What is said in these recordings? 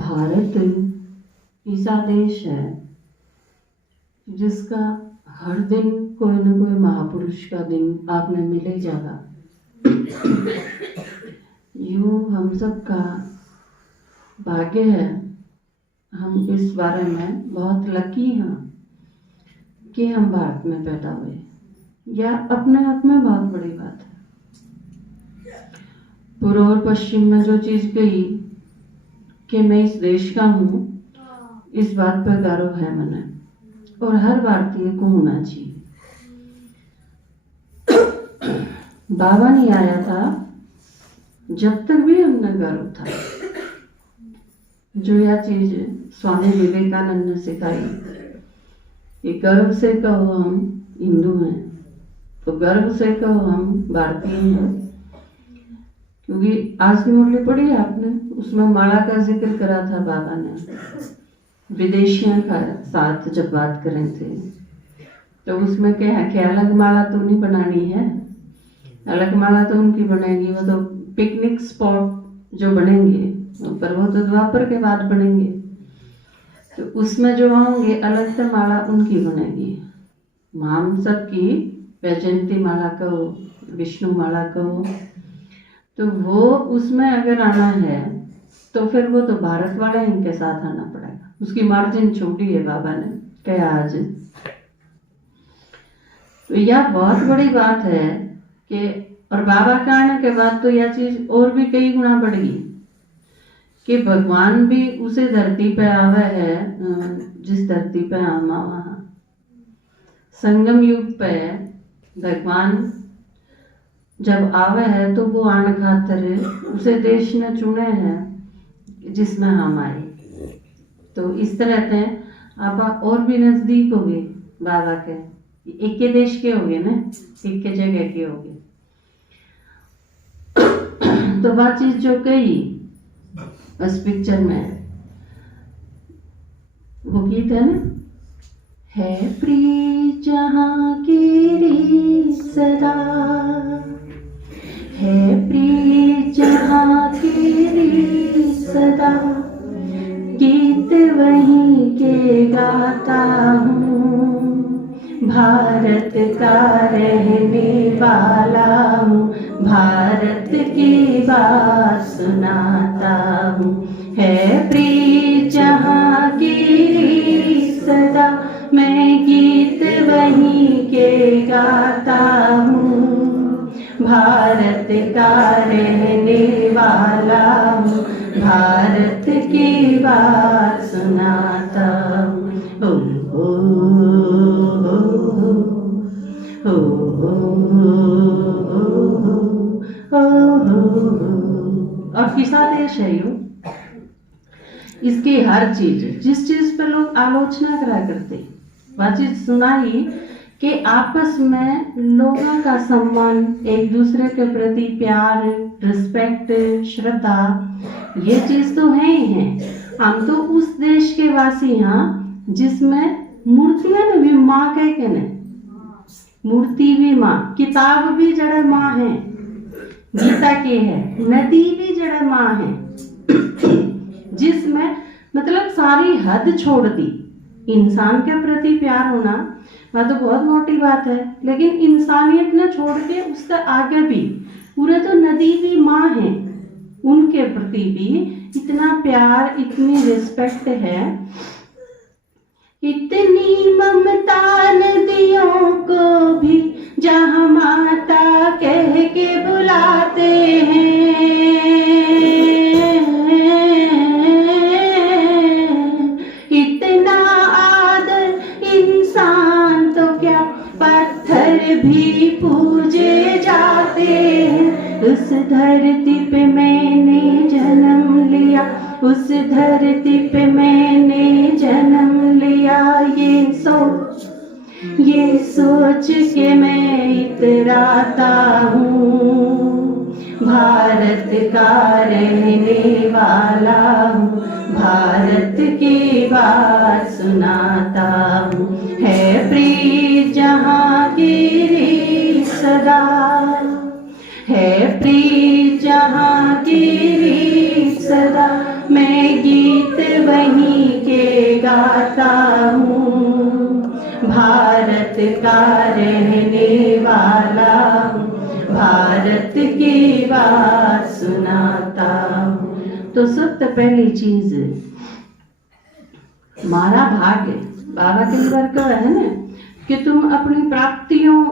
भारत ऐसा देश है जिसका हर दिन कोई न कोई महापुरुष का दिन आपने मिले जाएगा। यूँ हम सब का भाग्य है, हम इस बारे में बहुत लकी हैं कि हम भारत में पैदा हुए। यह अपने आप में बहुत बड़ी बात है। पूर्व और पश्चिम में जो चीज़ गई कि मैं इस देश का हूँ, इस बात पर गर्व है मैंने, और हर भारतीय को होना चाहिए। बाबा नहीं आया था जब तक भी हमने गर्व था। जो यह चीज स्वामी विवेकानंद ने सिखाई कि गर्व से कहो हम हिंदू हैं, तो गर्व से कहो हम भारतीय हैं। क्योंकि आज की मुरली पढ़ी है आपने, उसमें माला का जिक्र करा था बाबा ने। विदेशियों का साथ जब बात कर रहे थे तो उसमें क्या है कि अलग माला तो नहीं बनानी है, अलग माला तो उनकी बनेगी, वो तो पिकनिक स्पॉट जो बनेंगे पर वो तो द्वापर के बाद बनेंगे, तो उसमें जो होंगे अलग से माला उनकी बनेगी। हम सब की वैजयंती माला कहो, विष्णु माला कहो, तो वो उसमें अगर आना है तो फिर वो तो भारत वाले इनके साथ आना पड़ेगा। उसकी मार्जिन छोटी है बाबा ने कहा आज। तो यह बहुत बड़ी बात है कि, और बाबा के आने के बाद तो यह चीज और भी कई गुना बढ़ गई कि भगवान भी उसे धरती पे आवे है जिस धरती पे हम आवा। संगम युग पे भगवान जब आवे है तो वो आने खातिर उसे देश ने चुने हैं जिसमें हम आए। तो इस तरह से आप और भी नजदीक हो गए बाबा के, एक के देश के हो गए ना, एक के जगह के हो गए। तो बात चीज जो कही उस पिक्चर में वो गीत है ना, है प्रिय जहाँ की री सदा, है प्रिय जहाँ की री सदा, गीत वहीं के गाता हूँ, भारत का रहने वाला हूँ, भारत की बात सुनाता हूँ। है प्रिय जहाँ की सदा, मैं गीत वहीं के गाता हूँ, भारत का रहने वाला हूँ, भारत की बात सुनाता हूँ। और किसा देश है यो, इसकी हर चीज, जिस चीज पर लोग आलोचना करा करते, वह चीज सुनाई कि आपस में लोगों का सम्मान, एक दूसरे के प्रति प्यार, रिस्पेक्ट, श्रद्धा, ये चीज तो है ही है। हम तो उस देश के वासी हैं जिसमें मूर्तियां ने भी माँ कह के ने, मूर्ति भी माँ, किताब भी जड़ माँ है, गीता के है, नदी भी जड़ माँ है, जिसमें मतलब सारी हद छोड़ दी। इंसान के प्रति प्यार होना वह तो बहुत मोटी बात है, लेकिन इंसानियत ने छोड़ के उससे आगे भी पूरे तो नदी भी माँ है, उनके प्रति भी इतना प्यार, इतनी रिस्पेक्ट है, इतनी ममता नदियों को भी जहाँ माता कह के बुलाते हैं, इतना आदर इंसान तो क्या पत्थर भी पूजे जाते हैं। उस धरती पे मैंने जन्म लिया, उस धरती पे मैंने जन्म लिया, ये सोच के मैं इतराता हूँ, भारत का रहने वाला हूँ, भारत की बात सुनाता हूँ। है प्रिय जहाँ की री सदा, है प्रिय जहाँ बात सुनाता हूँ। तो सबसे पहली चीज मारा भाग्य, बाबा कई बार कहा है ना कि तुम अपनी प्राप्तियों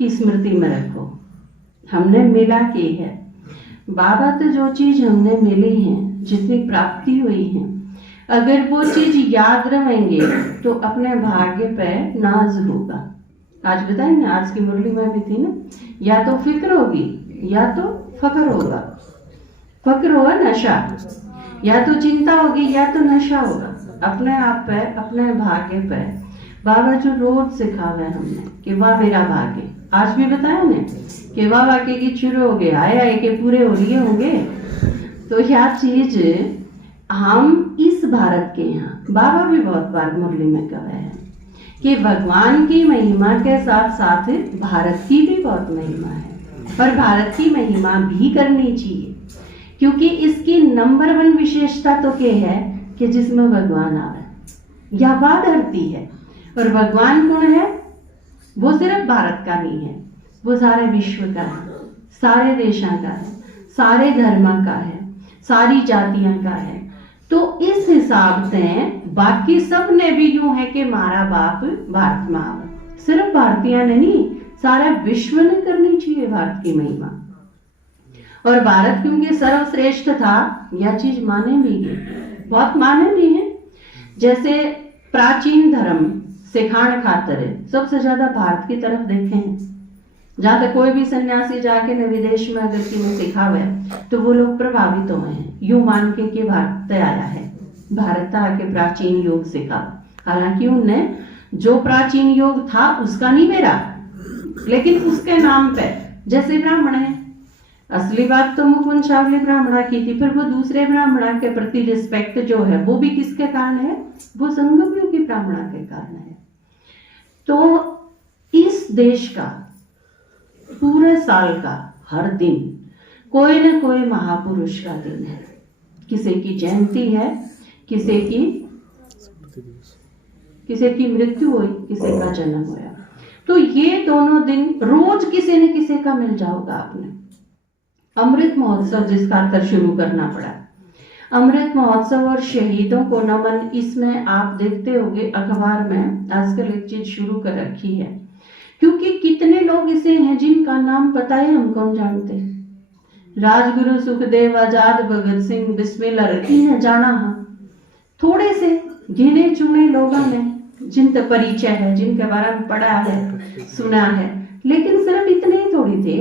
की स्मृति में रखो। हमने मिला की है बाबा, तो जो चीज हमने मिली है, जितनी प्राप्ति हुई है, अगर वो चीज याद रहेंगे तो अपने भाग्य पे नाज होगा। आज बताए ना, आज की मुरली में भी थी ना, या तो फिक्र होगी या तो फक्र होगा। फक्र होगा नशा, या तो चिंता होगी या तो नशा होगा। अपने आप पे, अपने भाग्य पे बाबा जो रोज सिखावे हमने कि वाह मेरा भाग्य, आज भी बताया ना कि वाह वाक्य की शुरू हो गए, आए आए के पूरे हो लिए होंगे। तो यह चीज हम इस भारत के यहाँ, बाबा भी बहुत बार मुरली में कहे हैं कि भगवान की महिमा के साथ साथ भारत की भी बहुत महिमा है, और भारत की महिमा भी करनी चाहिए, क्योंकि इसकी नंबर 1 विशेषता तो क्या है कि जिसमें भगवान आवे या बात धरती है। और भगवान कौन है? वो सिर्फ भारत का नहीं है, वो सारे विश्व का है, सारे देशों का है, सारे धर्म का है, सारी जातियां का है। तो इस हिसाब से बाकी सब ने भी यूं है कि मारा बाप भारत में आवे। सिर्फ भारतीय ने नहीं, सारा विश्व ने करनी चाहिए भारत की महिमा। और भारत क्योंकि सर्वश्रेष्ठ था, यह चीज माने भी गई, बहुत माने भी है। जैसे प्राचीन धर्म सिखाण खातर सबसे ज्यादा भारत की तरफ देखे हैं। जहां तक कोई भी सन्यासी जाके न विदेश में अगर किसी सिखावे तो वो लोग प्रभावित हुए हैं, यूं मान के कि भारत आया है, भारत आके प्राचीन योग सिखा। हालांकि उनने जो प्राचीन योग था उसका नहीं मेरा, लेकिन उसके नाम पे, जैसे ब्राह्मण है, असली बात तो मुकुंद शावली ब्राह्मणा की थी, फिर वो दूसरे ब्राह्मणा के प्रति रिस्पेक्ट जो है वो भी किसके कारण है? वो संगम योगी ब्राह्मणा के कारण है। तो इस देश का पूरे साल का हर दिन कोई न कोई महापुरुष का दिन है। किसी की जयंती है, किसी की मृत्यु हुई, किसी का जन्म हुआ। तो ये दोनों दिन रोज किसी न किसी का मिल जाओगा आपने। अमृत महोत्सव जिसका अंतर शुरू करना पड़ा, अमृत महोत्सव और शहीदों को नमन, इसमें आप देखते होंगे अखबार में आजकल एक चीज शुरू कर रखी है, क्योंकि कितने लोग ऐसे हैं जिनका नाम पता है हम कौन जानते। राजगुरु सुखदेव, आजाद, भगत सिंह, बिस्मिल्लाह ने जाना है। थोड़े से गिने चुने लोगों ने जिनका परिचय है, जिनके बारे में पढ़ा है, सुना है, लेकिन सिर्फ इतने ही थोड़ी थे।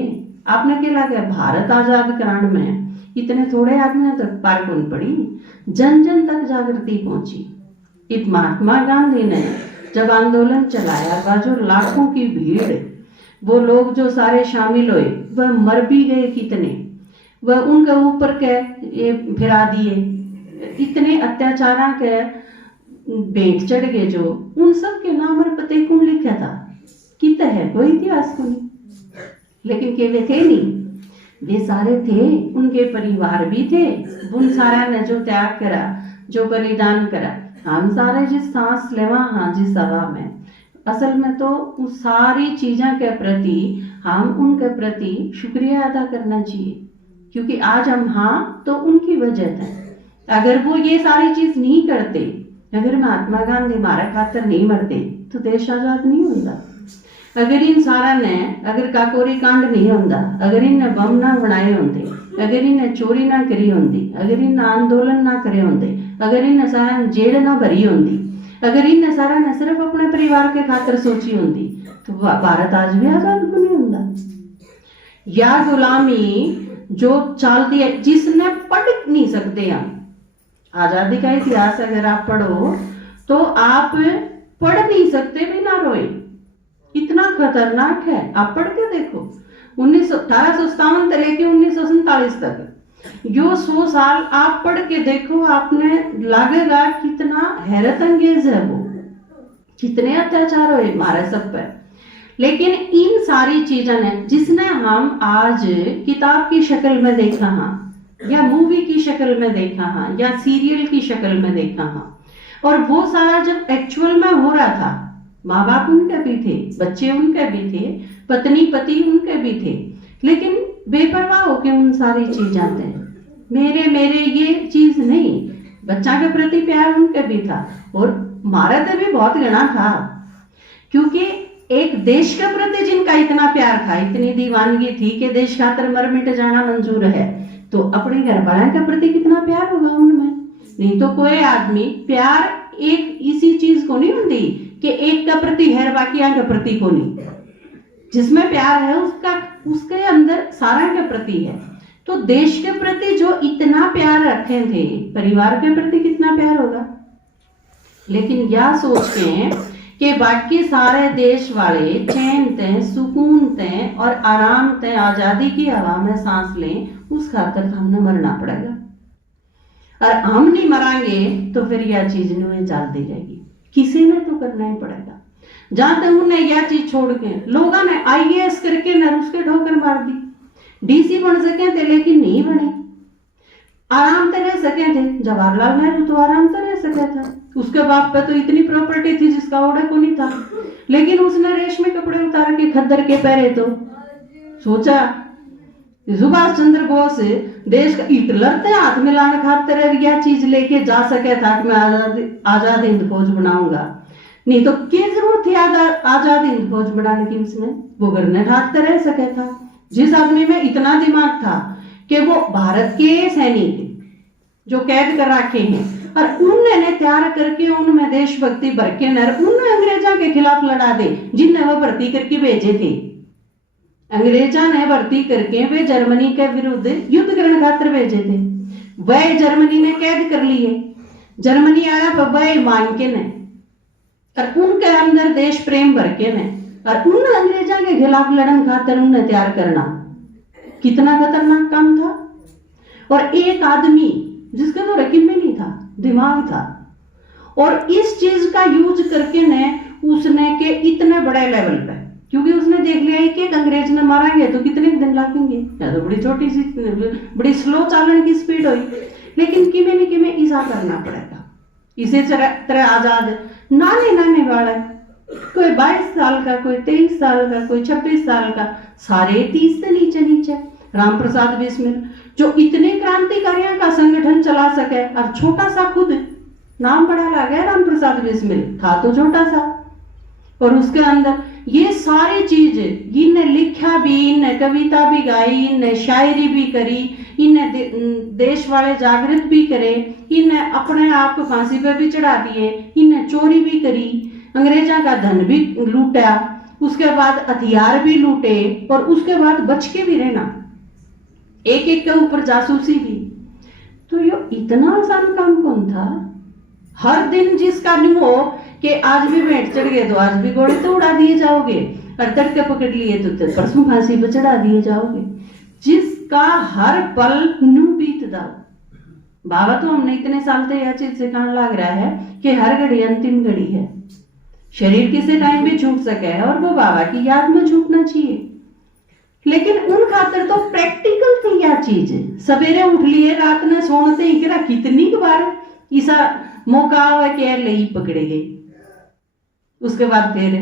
आपने क्या लगा भारत आजाद कराने में इतने थोड़े आदमियों तक पार कौन पड़ी, जन जन तक जागृति पहुंची। इत महात्मा गांधी ने जब आंदोलन चलाया, वह जो लाखों की भीड़, वो लोग जो सारे शामिल हुए, वह मर भी गए कितने, वह उनके ऊपर के ये फिरा दिए, इतने अत्याचार के भेंट चढ़ गए, जो उन सब के नाम और पते कौन लिखा था? कित है कोई इतिहास को नहीं। लेकिन के वे थे नहीं, वे सारे थे, उनके परिवार भी थे, उन सारा ने जो त्याग करा, जो बलिदान करा। हम सारे जिस सांस लेवा, हाँ जिस हवा में, असल में तो उस सारी चीजों के प्रति हम उनके प्रति शुक्रिया अदा करना चाहिए, क्योंकि आज हम हाँ तो उनकी वजह है। अगर वो ये सारी चीज नहीं करते, अगर महात्मा गांधी हमारे खातर नहीं मरते तो देश आजाद नहीं होता। अगर इन सारा ने, अगर काकोरी कांड नहीं होता, अगर इन्हें बम ना बनाए होंगे, अगर इन्हें चोरी ना करी होंगी, अगर इन्हें आंदोलन ना करे होंगे, अगर इन्हें सारा जेल ना भरी होंगी, अगर इन्हें सारा ने सिर्फ अपने परिवार के खातर सोची होंगी, तो भारत आज भी आजाद नहीं होता। या गुलामी जो चलती है, जिसने पढ़ नहीं सकते हम, आजादी का इतिहास अगर आप पढ़ो तो आप पढ़ नहीं सकते बिना रोए, इतना खतरनाक है। आप पढ़ के देखो, 1857 से लेके 1947 तक, यो 100 साल आप पढ़ के देखो, आपने लगेगा कितना हैरत अंगेज है वो, कितने अत्याचार हुए हमारे सब पर। लेकिन इन सारी चीजों ने, जिसने हम आज किताब की शक्ल में देखा हाँ, या मूवी की शक्ल में देखा हाँ, या सीरियल की शक्ल में देखा हाँ, और वो सारा जब एक्चुअल में हो रहा था, माँ बाप उनके भी थे, बच्चे उनके भी थे, पत्नी पति उनके भी थे, लेकिन बेपरवाह होके उन सारी चीज आते हैं, मेरे मेरे ये चीज नहीं। बच्चा के प्रति प्यार उनके भी था और हमारा तो भी बहुत घना था, क्योंकि एक देश के प्रति जिनका इतना प्यार था, इतनी दीवानगी थी कि देश खातर मर मिट जाना मंजूर है, तो अपने घर वालों के प्रति कितना प्यार होगा उनमें। नहीं तो कोई आदमी प्यार एक इसी चीज को नहीं होती कि एक का प्रति है बाकी के प्रति को नहीं। जिसमें प्यार है उसका उसके अंदर सारा के प्रति है। तो देश के प्रति जो इतना प्यार रखे थे, परिवार के प्रति कितना प्यार होगा। लेकिन यह सोच के कि बाकी सारे देश वाले चैन ते, सुकून ते और आराम ते, आजादी की हवा में सांस लें, उस खातर हमने मरना पड़ेगा। और हम नहीं मरांगे तो फिर यह चीज नहीं चलती जाएगी, किसी ने तो करना ही पड़ेगा। जहां तक उन्हें यह चीज छोड़ के लोगों ने IAS करके न उसके ठोकर मार दी, DC बन सके थे लेकिन नहीं बने, आराम से रह सके थे। जवाहरलाल नेहरू तो आराम से रह सके था, उसके बाप पे तो इतनी प्रॉपर्टी थी जिसका ओढ़े को नहीं था, लेकिन उसने रेशमी कपड़े उतार के खद्दर के पहरे। तो सोचा सुभाष चंद्र बोस देश का हिटलर थे हाथ में लाने खातिर यह चीज लेके जा सके था कि मैं आजाद हिंद फौज बनाऊंगा, नहीं तो क्या जरूरत थी आजाद हिंद फौज बनाने की। उसने वो गरने हाथ रह सके था। जिस आदमी में इतना दिमाग था कि वो भारत के सैनिक जो कैद कर रखे हैं और उन्होंने तैयार करके उनमें देशभक्ति भर के नर उन्हें अंग्रेजों के खिलाफ लड़ा दे, जिनने वो भर्ती करके भेजे थे। अंग्रेजा ने भर्ती करके वे जर्मनी के विरुद्ध युद्ध करने खातिर भेजे थे, वह जर्मनी ने कैद कर लिए। जर्मनी आया पर वह मान के ने और उनके अंदर देश प्रेम भर के ने और उन अंग्रेजा के खिलाफ लड़न खातिर उन्हें तैयार करना कितना खतरनाक काम था। और एक आदमी जिसका तो रकीब में नहीं था, दिमाग था, और इस चीज का यूज करके ने उसने के इतने बड़े लेवल पे, क्योंकि उसने देख लिया कि एक अंग्रेज ने मारेंगे तो कितने दिन लगेंगे, या तो बड़ी छोटी सी बड़ी स्लो चालन की स्पीड हुई, लेकिन किमें नहीं किमें ऐसा करना पड़ेगा। इसी तरह आजाद नाने नाने वाला, कोई 22 साल का, कोई 23 साल का, कोई 26 साल का, सारे 30 से नीचे नीचे। राम प्रसाद बिस्मिल जो इतने क्रांतिकारियों का संगठन चला सके और छोटा सा खुद, नाम बड़ा लगा राम प्रसाद बिस्मिल, था तो छोटा सा, और उसके अंदर ये सारी चीज इन्हें लिखा भी, इन्हें कविता भी गाई, इन्हें शायरी भी करी, इन्हें देश वाले जागृत भी करे, इन्हें अपने आप को फांसी पे भी चढ़ा दिए, इन्हें चोरी भी करी, अंग्रेजा का धन भी लूटा, उसके बाद हथियार भी लूटे, और उसके बाद बच के भी रहना, एक एक के ऊपर जासूसी भी। तो ये इतना आसान काम कौन था। हर दिन जिसका न्यू हो कि आज भी भेंट चढ़ गए तो आज भी घोड़े तो उड़ा दिए जाओगे, और तड़के पकड़ लिए तो परसों फांसी पर चढ़ा दिए जाओगे, जिसका हर पल न्यू बीत जाओ। बाबा तो हमने इतने साल से यह चीज सिखाने लग रहा है कि हर घड़ी अंतिम घड़ी है, शरीर किसी टाइम भी छूट सके और वो बाबा की याद में छूटना चाहिए। लेकिन उन खातर तो प्रैक्टिकल थी यह चीज। सवेरे उठ लिए, रात में सोने ही करा, कितनी बार ऐसा मौका हुआ कि ले ही पकड़े गई, उसके बाद फिर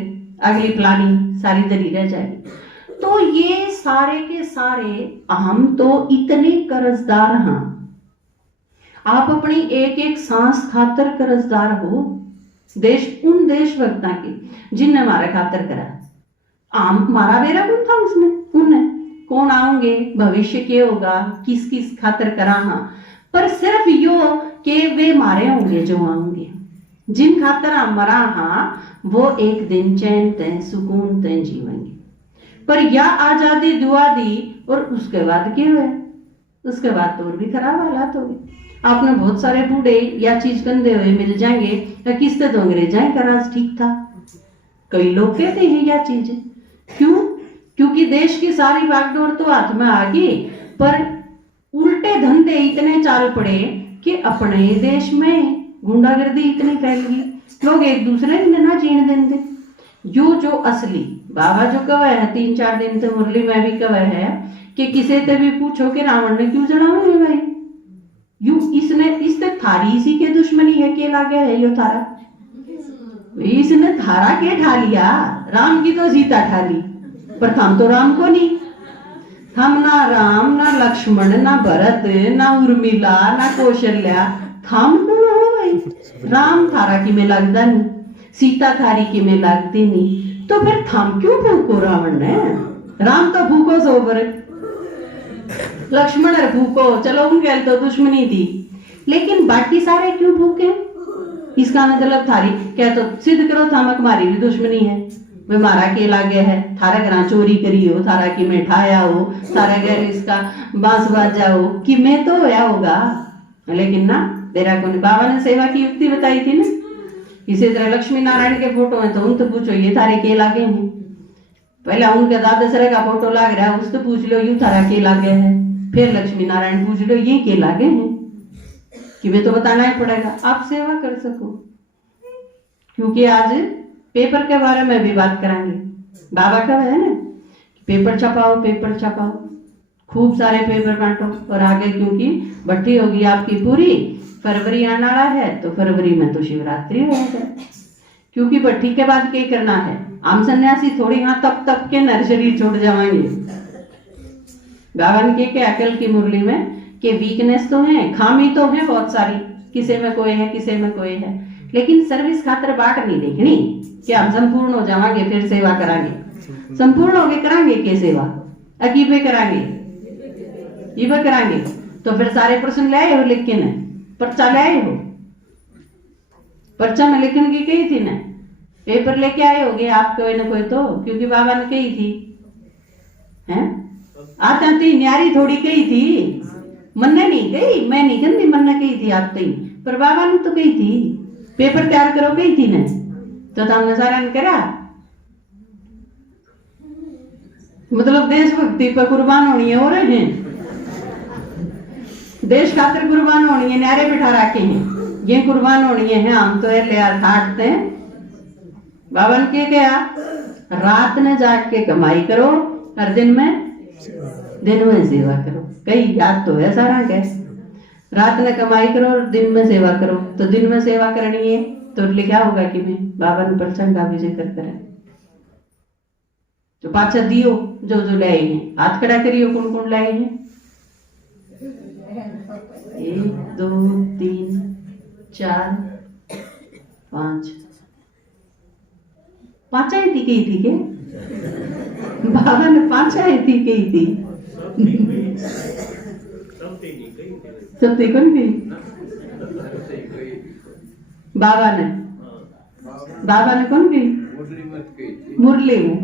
अगली प्लानिंग सारी दरी रह जाएगी। तो ये सारे के सारे हम तो इतने कर्जदार हैं, आप अपनी एक एक सांस खातर कर्जदार हो देश उन देशभक्ता की जिनने हमारे खातर करा। हमारा बेरा कौन था उसने, उन्हें कौन आऊंगे, भविष्य क्या होगा, किस किस खातर करा, हाँ, पर सिर्फ यो कि वे मारे होंगे जो आऊंगे, जिन खातर हम मरा, हाँ, वो एक दिन चैन तय सुकून तय जीवेंगे। पर या आजादी दुआ दी और उसके बाद क्या हुआ, उसके बाद तो और भी खराब हालात हो गए। आपने बहुत सारे बूढ़े या चीज गंदे हुए मिल जाएंगे, या किससे तो अंग्रेजा का राज ठीक था, कई लोग कहते हैं यह चीज। क्यों? क्योंकि देश की सारी बागडोर तो हाथ में आ गई, पर उल्टे धंधे इतने चाल पड़े कि अपने देश में गुंडागर्दी इतनी फैल गई, लोग एक दूसरे ने ना जीने देते। जो असली बाबा जो कवे है 3-4 दिन से मुरली में भी कवे है कि किसी से भी पूछो कि रावण ने क्यों जलावे भाई, यू इसने थारी इसी के दुश्मनी है के लागे है यो थारा, इसने थारा के ठा लिया, राम की तो सीता ठा ली, पर थाम तो राम को नहीं, हम ना राम ना लक्ष्मण ना भरत ना उर्मिला ना कौशल्या, थाम कौन हो भाई? राम थारा की में लगता नहीं, सीता थारी की में लगती नहीं, तो फिर थाम क्यों फूको रावण ने? राम तो फूको सोबर, लक्ष्मण फूको, चलो उनके तो दुश्मनी थी, लेकिन बाकी सारे क्यों फूके? इसका मतलब थारी क्या तो सिद्ध करो थामक मारी भी दुश्मनी है, वे मारा के लागे है, थारा घर चोरी करी हो, थारा की में ठाया हो, थारा घर इसका बांस बाजा हो कि मैं तो होया होगा, लेकिन ना तेरा को बाबा ने सेवा की युक्ति बताई थी ना। इसी तरह लक्ष्मी नारायण के फोटो हैं तो उन तो पूछो ये थारे के लागे हैं, पहले उनके दादसरे का फोटो लाग रहा है उससे पूछ लो यू थारा के लागे है, फिर लक्ष्मी नारायण पूछ लो ये के लागे हैं, कि वे तो बताना ही पड़ेगा आप सेवा कर सको। क्योंकि आज पेपर के बारे में भी बात करांगे, बाबा का है ना पेपर छपाओ, पेपर छपाओ, खूब सारे पेपर बांटो, और आगे क्योंकि भट्टी होगी आपकी पूरी, फरवरी आने वाला है तो फरवरी में तो शिवरात्रि होगा, क्योंकि भट्टी के बाद क्या करना है, आम सन्यासी थोड़ी हाँ तप तप के नर्सरी छोड़ जाएंगे। बाबा के अकल की मुरली में कि वीकनेस तो है, खामी तो है बहुत सारी, किसी में कोई है किसी में कोई है, लेकिन सर्विस खातर बाट नहीं देखनी कि हम संपूर्ण हो जाएंगे फिर सेवा करांगे, संपूर्ण होके करांगे के सेवा, अकीबे करांगे, ये करांगे, तो फिर सारे प्रश्न ले आए हो, लिख के न पर्चा ले आए हो, पर्चा में लिखने की कही थी ना, पेपर लेके आए होगे आप कोई ना कोई तो, क्योंकि बाबा ने कही थी हैं, आता थी न्यारी थोड़ी कही थी, मन्ने नहीं कही, मैं नहीं कहती मन्ने कही थी आप कही, पर बाबा ने तो कही थी पेपर तैयार करो कही थी ना, तो तुमने सारा ने करा, मतलब देशभक्ति पर कुर्बान होनी है, हो रहे हैं देश खातिर कुर्बान होनी है, नारे बिठा रखे हैं ये कुर्बान होनी है, हम तो ले ठाटते हैं। बाबा ने क्या रात में जाग के कमाई करो और दिन में सेवा करो, कई याद तो है सारा के, रात में कमाई करो और दिन में सेवा करो, तो दिन में सेवा करनी है तो लिखा होगा कि मैं बाबा ने प्रसंग का भी जिक्र करे, तो पाछा दियो जो जो लाए हैं, हाथ खड़ा करियो कौन कौन लाए हैं, 1 2 3 4 5 पांचायती कही थी के बाबा ने पांचायती कही थी, सब देखो नहीं बाबा ने कौन कही मुरली में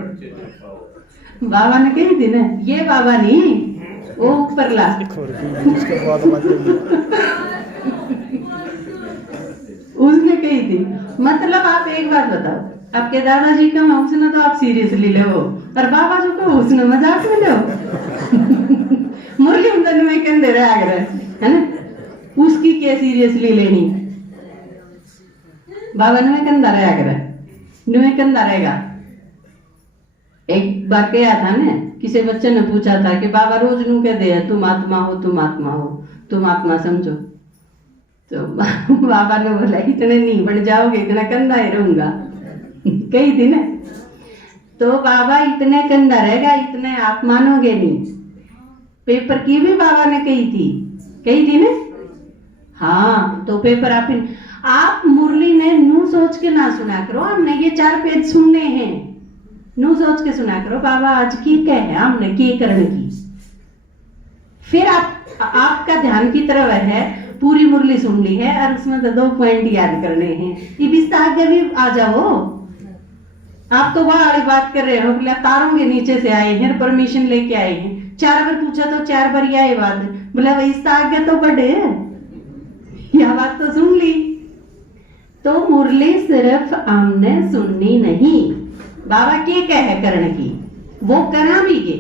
बाबा ने कही थी ना, ये बाबा नहीं वो ऊपरला उसने कही थी। मतलब आप एक बात बताओ, आपके दादाजी का हुस्न तो आप सीरियसली ले हो, और बाबा जी को हुस्न मजाक में ले मुरली उधर में कहते रहे आग्रह है ना, उसकी क्या सीरियसली लेनी, बाबा ने कंधा रहे आग्रह नुए कंधा रहेगा। एक बार क्या था ना, किसी बच्चे ने पूछा था कि बाबा रोज नू कह दे तुम आत्मा हो तुम आत्मा हो तुम आत्मा समझो, तो बाबा ने बोला इतने नहीं बढ़ जाओगे, इतना कंधा ही रहूंगा कही थी ना, तो बाबा इतने कंधा रहेगा इतने आप मानोगे नहीं, पेपर की भी बाबा ने कही थी ना, हाँ तो पेपर आप मुरली ने नू सोच के ना सुना करो, हमने ये 4 पेज सुनने हैं, नू सोच के सुना करो बाबा आज की क्या है हमने के करने की, फिर आपका ध्यान की तरफ है, पूरी मुरली सुन ली है और उसमें तो 2 पॉइंट याद करने हैं, ये विस्तार के भी आ जाओ, आप तो वह वाली बात कर रहे हो, बोला तारों के नीचे से आए हैं परमिशन लेके आए हैं, 4 बार पूछा तो 4 बार यह बात, बोला वही इसका आगे तो पढ़े, यह बात तो सुन ली, तो मुरली सिर्फ हमने सुननी नहीं, बाबा के कहे करने की वो करा भी गे,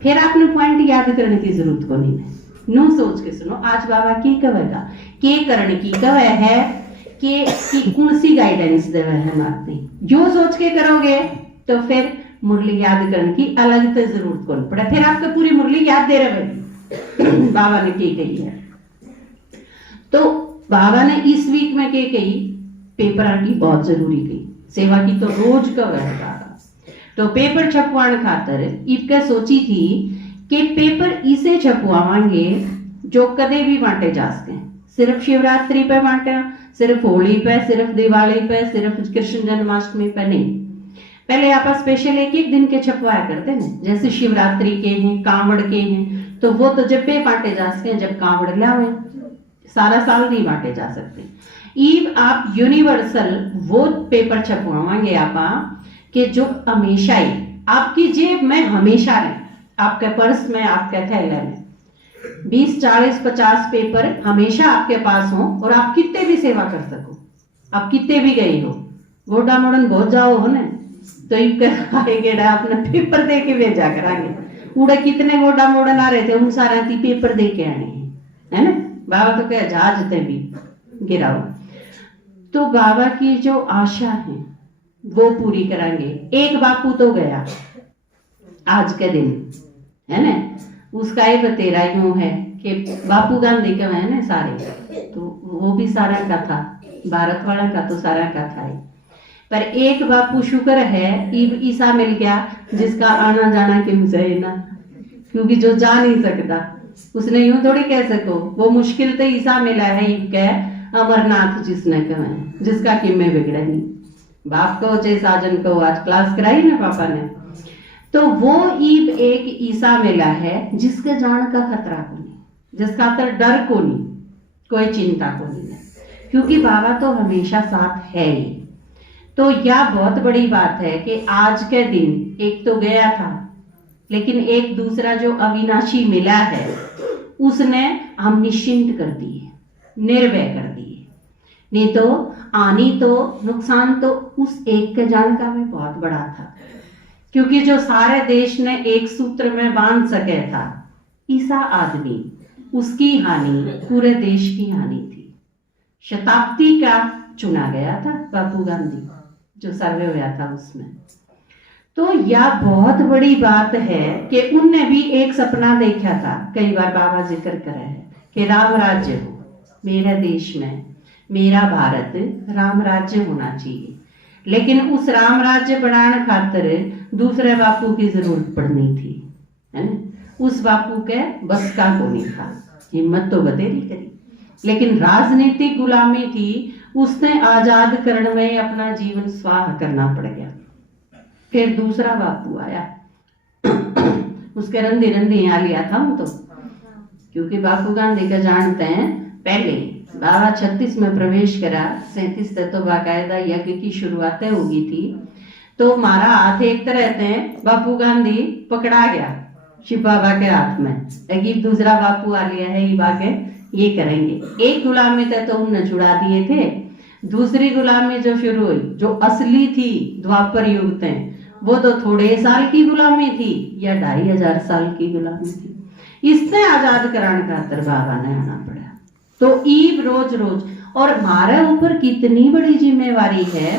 फिर आपने पॉइंट याद करने की जरूरत को नहीं है, नो सोच के सुनो आज बाबा की कहेगा के करने की कहे है कि कौन सी गाइडेंस देवे है मारते, जो सोच के करोगे तो फिर मुरली याद करने की अलग से जरूरत को नहीं पड़े, फिर आपको पूरी मुरली याद दे रहे बाबा ने की कही है। तो बाबा ने इस वीक में के कही पेपर की बहुत जरूरी कही, सेवा की तो रोज का वह बाबा, तो पेपर छपवाण खातर इबके सोची थी कि पेपर इसे छपवावांगे जो कदे भी बांटे जा सके। सिर्फ शिवरात्रि पे बांटा, सिर्फ होली पे, सिर्फ दिवाली पे, सिर्फ कृष्ण जन्माष्टमी पे नहीं। पहले आप स्पेशल एक एक दिन के छपवाया करते ना, जैसे शिवरात्रि के हैं, कांवड़ के हैं, तो वो तो जब पे बांटे जा सके जब कांवड़ लावे, सारा साल नहीं बांटे जा सकते। ईव आप यूनिवर्सल वो पेपर छपवाएंगे आप कि जो हमेशा ही आपकी जेब में हमेशा रहे, आपके पर्स में, आपके थैले में 20, 40, 50 पेपर हमेशा आपके पास हो और आप कितने भी सेवा कर सको। आप कितने भी गए हो, गोडा मोड़न बहुत जाओ हो ना, तो गेड़ा अपना पेपर दे के भेजा करांगे। उड़ा कितने गोडा मोड़न आ रहे थे, उन सारा थी पेपर दे के आने हैं, है ना। बाबा तो क्या जहाज थे भी गिराओ। तो बाबा की जो आशा है वो पूरी करांगे। एक बापू तो गया आज के दिन, है ना, उसका ही बतेरा यूं है कि बापू गांधी के है ना सारे, तो वो भी सारा का था, भारत वाला का तो सारा का था ही। पर एक बापू शुक्र है ईसा मिल गया, जिसका आना जाना किम से ना, क्योंकि जो जा नहीं सकता उसने यूं थोड़ी कह सको, वो मुश्किल तो ईसा मिला है के अमरनाथ जिसने कहा, जिसका किम में बिगड़ा नहीं। बाप को चे साजन को आज क्लास कराई ना पापा ने, तो वो ईब एक ईसा मिला है जिसके जान का खतरा को नहीं, जिसका तर डर को नहीं, कोई चिंता को नहीं, क्योंकि बाबा तो हमेशा साथ है ही। तो यह बहुत बड़ी बात है कि आज के दिन एक तो गया था, लेकिन एक दूसरा जो अविनाशी मिला है उसने हम निश्चिंत कर दिए, निर्भय कर दिए। नहीं तो आनी तो नुकसान तो उस एक के जान का भी बहुत बड़ा था, क्योंकि जो सारे देश ने एक सूत्र में बांध सके था, ईसा आदमी, उसकी हानि पूरे देश की हानि थी। शताब्दी का चुना गया था बापू गांधी, जो सर्वे हुआ था उसमें। तो यह बहुत बड़ी बात है कि उनने भी एक सपना देखा था, कई बार बाबा जिक्र करे है कि राम राज्य हो मेरे देश में, मेरा भारत राम राज्य होना चाहिए। लेकिन उस राम राज्य बनाने खातिर दूसरे बापू की जरूरत पड़नी थी, है ना। उस बापू के बस का को नहीं था, हिम्मत तो बतेरी करी, लेकिन राजनीतिक गुलामी थी, उसने आजाद करने में अपना जीवन स्वाह करना पड़ गया। फिर दूसरा बापू आया उसके रंधे रंधे यहाँ लिया था हम तो, क्योंकि बापू गांधी का जानते हैं पहले बाबा 36 में प्रवेश करा, 37 तक तो बाकायदा यज्ञ की शुरुआतें होगी थी। तो हमारा हाथ एक तरह से बापू गांधी पकड़ा गया शिव बाबा के हाथ में, अगीब दूसरा बापू आ लिया है, ये बाके ये करेंगे। एक गुलामी तक तो उन्हें छुड़ा दिए थे, दूसरी गुलामी जो शुरू हुई, जो असली थी द्वापर युग तक, वो तो थोड़े साल की गुलामी थी या 2500 साल की गुलामी थी। इसने आजाद कराने का बाबा ने आना पड़ा। तो ईब रोज रोज, और हमारे ऊपर कितनी बड़ी जिम्मेवारी है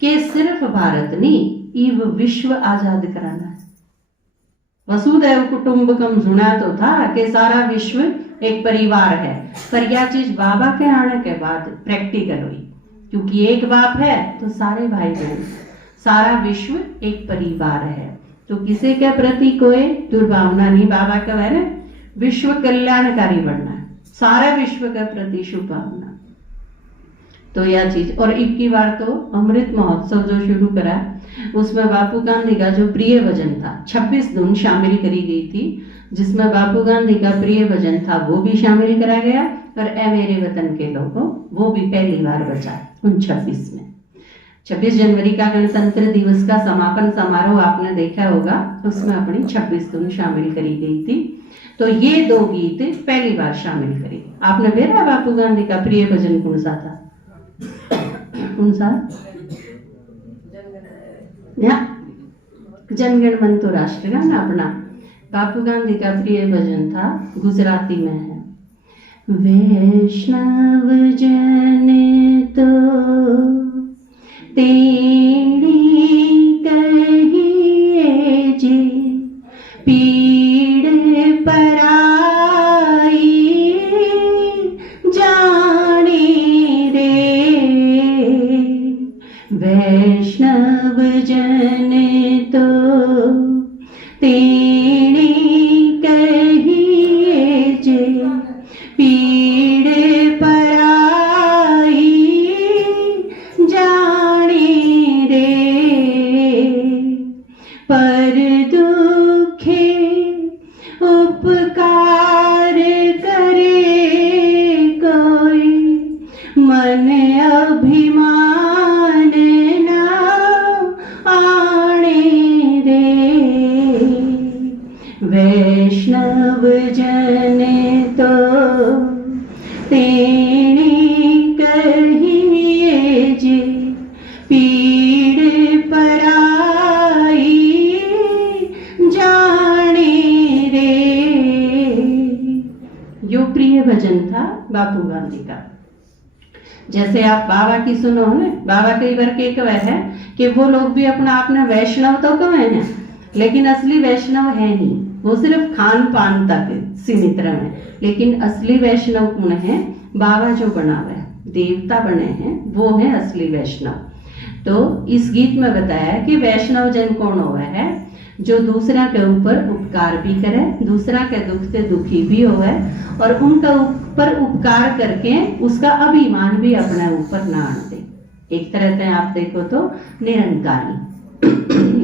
कि सिर्फ भारत नहीं, ईब विश्व आजाद कराना है। वसुदैव कुटुंबकम सुना तो था कि सारा विश्व एक परिवार है, पर यह चीज बाबा के आने के बाद प्रैक्टिकल हुई, क्योंकि एक बाप है तो सारे भाई बहन, सारा विश्व एक परिवार है। तो किसी के प्रति कोई दुर्भावना नहीं, बाबा का है ना विश्व कल्याणकारी बनना है, सारे विश्व के प्रति शुभ भावना। तो यह चीज, और 21 बार तो अमृत महोत्सव जो शुरू करा, उसमें बापू गांधी का जो प्रिय भजन था 26 धुन शामिल करी गई थी, जिसमें बापू गांधी का प्रिय भजन था वो भी शामिल करा गया, और ए मेरे वतन के लोगों वो भी पहली बार बचा उन 26 में। 26 जनवरी का गणतंत्र दिवस का समापन समारोह आपने देखा होगा, उसमें अपनी 26 धुन शामिल करी गई थी। तो ये दो गीत पहली बार शामिल करे। आपने बेरा बापू गांधी का प्रिय भजन कौन सा था? कौन सा? जनगण मन तो राष्ट्रगान अपना। बापू गांधी का प्रिय भजन था, गुजराती में है, वैष्णव जन तो तेरी कहिए जे पीड़ पराई जाने रे, वैष्णव जन तो तेरी पीड़े पराई जाने रे, पर दुखे उपकार करे कोई, मन अभिमान ना आने रे। वैष्णव जन तो तेने कहिए जे, पीड़ पराई जाने रे। यो प्रिय भजन था बापू गांधी का। जैसे आप बाबा की सुनो ना, बाबा कई बार के कहे है कि वो लोग भी अपना आपने वैष्णव तो कहे हैं, लेकिन असली वैष्णव है नहीं, वो सिर्फ खान पान तक सीमित रहे। लेकिन असली वैष्णव कौन है? बाबा जो बनावे, देवता बने हैं, वो है असली वैष्णव। तो इस गीत में बताया कि वैष्णव जन कौन हुआ है? जो दूसरा के ऊपर उपकार भी करे, दूसरा के दुख से दुखी भी होवे, और उनका ऊपर उपकार करके उसका अभिमान भी अपने ऊपर ना आने दे। एक तरह से आप देखो तो निरंकारी,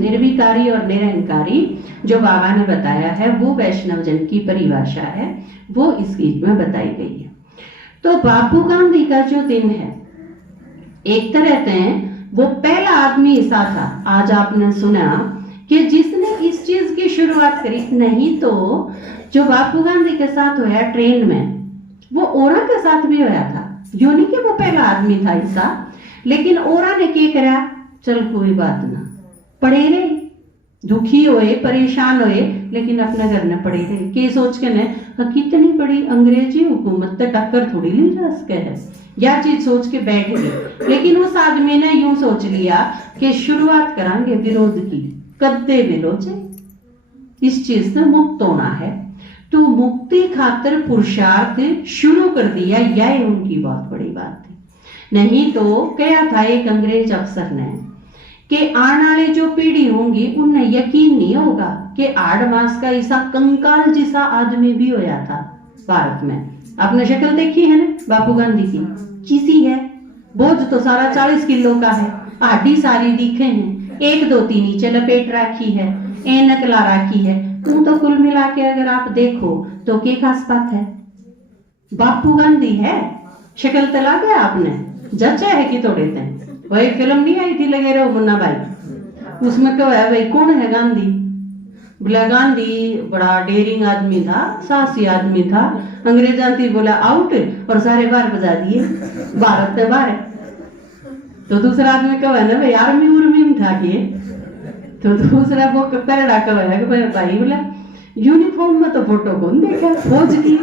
निर्विकारी और निरंकारी जो बाबा ने बताया है, वो वैष्णव जन की परिभाषा है, वो इस गीत में बताई गई है। तो बापू गांधी का जो दिन है, एक तरह से वो पहला आदमी ऐसा था, आज आपने सुना, कि जिसने इस चीज की शुरुआत करी। नहीं तो जो बापू गांधी के साथ हुआ ट्रेन में, वो ओरा के साथ भी होया था। यो नहीं कि वो पहला आदमी था ऐसा, लेकिन ओरा ने क्या करा, चल कोई बात ना, पड़े रहे, दुखी होए, परेशान होए, लेकिन अपने घर में पड़े रहे। के सोच के ने कितनी बड़ी अंग्रेजी हुकूमत से टक्कर थोड़ी ली जा सके है, यह चीज सोच के बैठ गए। लेकिन उस आदमी ने यूं सोच लिया कि शुरुआत करांगे विरोध की, कद्दे मिलोचे, इस चीज से मुक्त होना है, तो मुक्ति खातिर पुरुषार्थ शुरू कर दिया। यह उनकी बहुत बड़ी बात थी। नहीं तो क्या था एक अंग्रेज अफसर ने कि आने वाली जो पीढ़ी होंगी उन्हें यकीन नहीं होगा कि 8 मास का ऐसा कंकाल जैसा आदमी भी होया था भारत में। आपने शक्ल देखी है ना बापू गांधी की, किसी है, बोझ तो सारा 40 किलो का है, आडी सारी दिखे हैं, 1 2 3 नीचे लपेट रखी है, ऐनक ला रखी है। तो कुल मिला के अगर आप देखो तो क्या खास बात है? बापू गांधी है, शक्ल तला गया आपने, जचा है कि तोड़े थे। वही फिल्म नहीं आई थी लगे रहो मुन्ना भाई, उसमें क्या है भाई, कौन है गांधी? बोला गांधी बड़ा डेयरिंग आदमी था, साहसी आदमी था, अंग्रेजां थी बोला आउट, और सारे बार बजा दिए, भारत में बाहर। तो दूसरा आदमी क्या है ना भाई, आर्मी उर्मी में था कि, तो दूसरा वो पैरडा क्या है भाई, बोला यूनिफॉर्म में तो फोटो कौन देखा, फौज की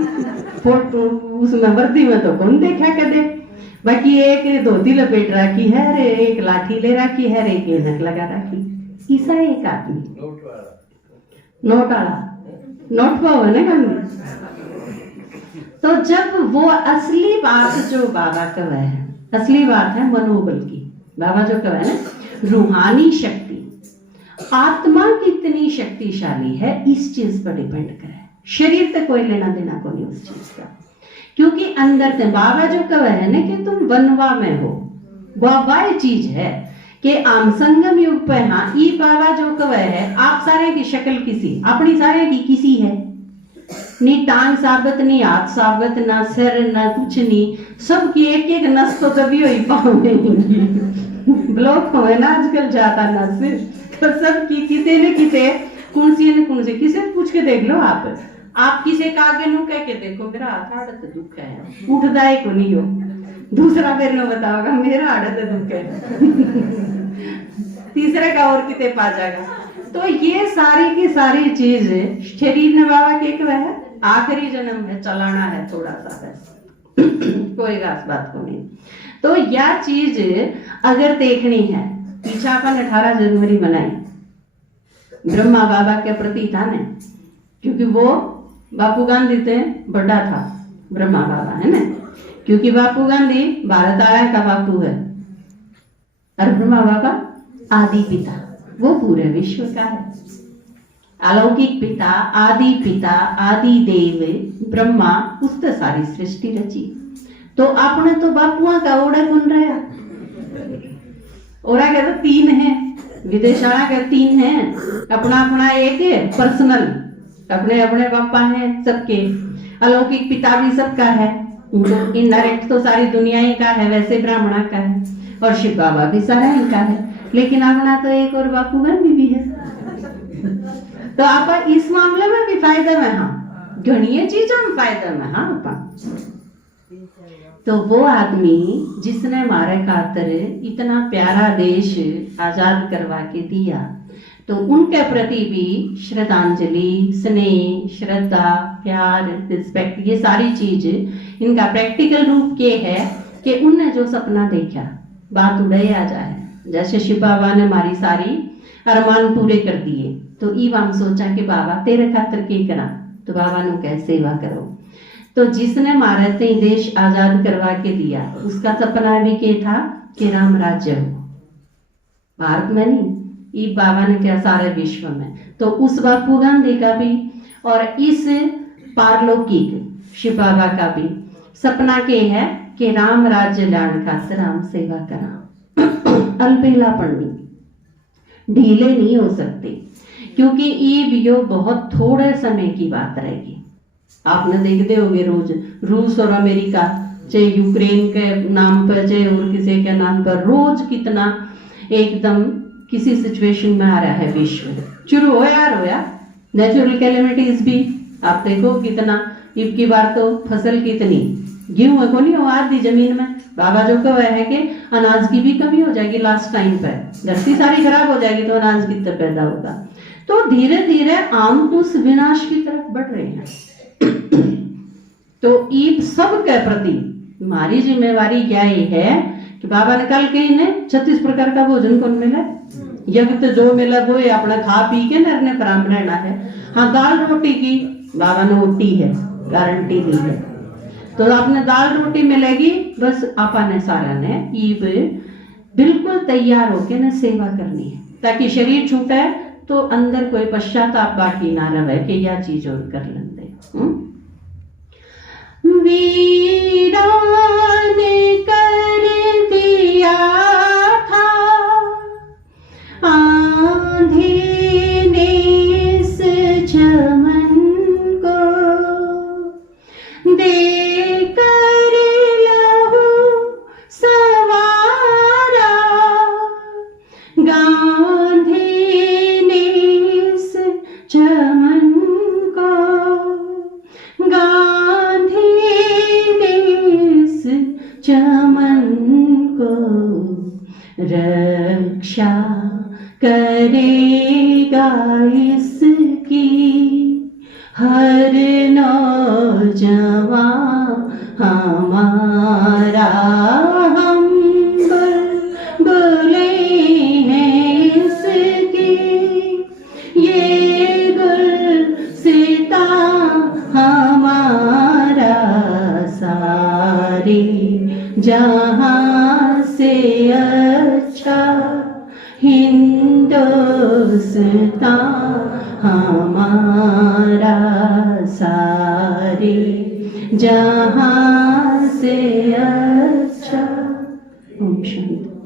फोटो उसमें वर्दी में तो कौन देखा कदे, बाकी एक धोती लपेट रखी है, अरे एक लाठी ले रखी है, एक ऐनक लगा रखी। ईसा एक आदमी नोट वाला, नोट पाओ है ना गांधी। तो जब वो असली बात जो बाबा का है, असली बात है मनोबल की। बाबा जो कहा है ना, रूहानी शक्ति, आत्मा कितनी शक्तिशाली है, इस चीज पर डिपेंड करे। शरीर से कोई लेना देना को नहीं उस चीज का, क्योंकि अंदर से बाबा जो कहा है ना कि तुम बनवा में हो, वह चीज है कि आम संगम युग पे, हाँ ई बाबा जो कहा है, आप सारे की शक्ल किसी, अपनी सारे की किसी है, नी टांग साबित, नी हाथ साबित, ना सिर, ना कुछ नहीं, सबकी एक एक नस तो दबी हुई पाँव में ब्लॉक हो ना आजकल जाता नस, तो सबकी किते न किते कौन सी किसे पूछ के देख लो आप किसे का आगे नु कह के देखो मेरा हाथ दुख है, उठदा है को नहीं हो, दूसरा फिर नो बताओगा मेरा आड़त दुख है तीसरे का और किते पा जाएगा। तो ये सारी की सारी चीज शरीर ने बाबा के क्या है, आखिरी जन्म है, चलाना है थोड़ा सा बस कोई खास बात को नहीं। तो यह चीज अगर देखनी है, पीछा अपन 18 जनवरी मनाई ब्रह्मा बाबा के प्रति था ने, क्योंकि वो बापू गांधी से बड़ा था ब्रह्मा बाबा है ना, क्योंकि बापू गांधी भारत आया का बापू है और ब्रह्मा बाबा आदि पिता, वो पूरे विश्व का है। अलौकिक पिता, आदि पिता, आदि देव ब्रह्मा उसने सारी सृष्टि रची। तो आपने तो बापुआ का ओड़ा गुन रहा, ओरा के तो 3 है, विदेशाला के 3 है, अपना अपना एक है पर्सनल, अपने अपने पापा हैं सबके। अलौकिक पिता भी सबका है, इनडायरेक्ट तो सारी दुनिया ही का है, वैसे ब्राह्मणा का है, और शिव बाबा भी सारा इनका है, लेकिन अपना तो एक और बापू गांधी भी है। तो आप इस मामले में भी फायदे में, हाँ घनी चीजों में फायदे में, हाँ आपा। तो वो आदमी जिसने हमारे खातिर इतना प्यारा देश आजाद करवा के दिया, तो उनके प्रति भी श्रद्धांजलि, स्नेह, श्रद्धा, प्यार, रिस्पेक्ट, ये सारी चीज इनका प्रैक्टिकल रूप ये है कि उनने जो सपना देखा बात उड़े आ जाए। जैसे शिव बाबा ने हमारी सारी अरमान पूरे कर दिए, तो ई हम सोचा कि बाबा तेरे खातिर के करा, तो बाबा ने कह सेवा करो। तो जिसने हमारे से देश आजाद करवा के दिया उसका सपना भी क्या था कि राम राज्य हो, भारत में नहीं, ये बाबा ने क्या सारे विश्व में। तो उस बापू गांधी का भी और इस पारलौकिक शिव बाबा का भी सपना के है कि राम राज्य लाने खातिर राम सेवा करा। अलबेला पढ़नी, ढीले नहीं हो सकते, क्योंकि ये बहुत थोड़े समय की बात रहेगी। आपने देखते होंगे रोज रूस और अमेरिका, चाहे यूक्रेन के नाम पर चाहे और किसी के नाम पर, रोज कितना एकदम किसी सिचुएशन में आ रहा है विश्व। शुरू होया नेचुरल कैलेमिटीज भी आप देखो कितना, इब की बार तो फसल कितनी, गेहूं को नहीं हो आधी जमीन में, बाबा जो कहा है कि अनाज की भी कमी हो जाएगी लास्ट टाइम पर, धरती सारी खराब हो जाएगी तो अनाज कितना पैदा होगा। तो धीरे धीरे हम उस विनाश की तरफ बढ़ रहे हैं। तो ईद सब के प्रति हमारी जिम्मेवारी क्या है कि बाबा ने कल के इन्हें 36 प्रकार का भोजन कौन मिला, यज्ञ तो जो मिला वो अपना खा पी के नरने प्राम रहना है। हाँ दाल रोटी की बाबा ने ओटी है, गारंटी दी है, तो आपने दाल रोटी मिलेगी, बस आपा ने सारा ने ईब बिल्कुल तैयार होके ने सेवा करनी है, ताकि शरीर छूटे तो अंदर कोई पश्चाताप बाकी ना रहे कि यह चीज और कर लेंगे। वीरान कर दिया था आंधी ने इस चमन को, देकर लहू सवारा गांधी ने इस चमन को, गांधी ने इस चमन को रक्षा करेगा इसकी हर नौजवान हमारा, हम बोले हैं इसकी ये गुलसिता हमारा, सारे जहां से अच्छा हिंदुस्तान हमारा, सारे जहां से अच्छा। ओम शांति।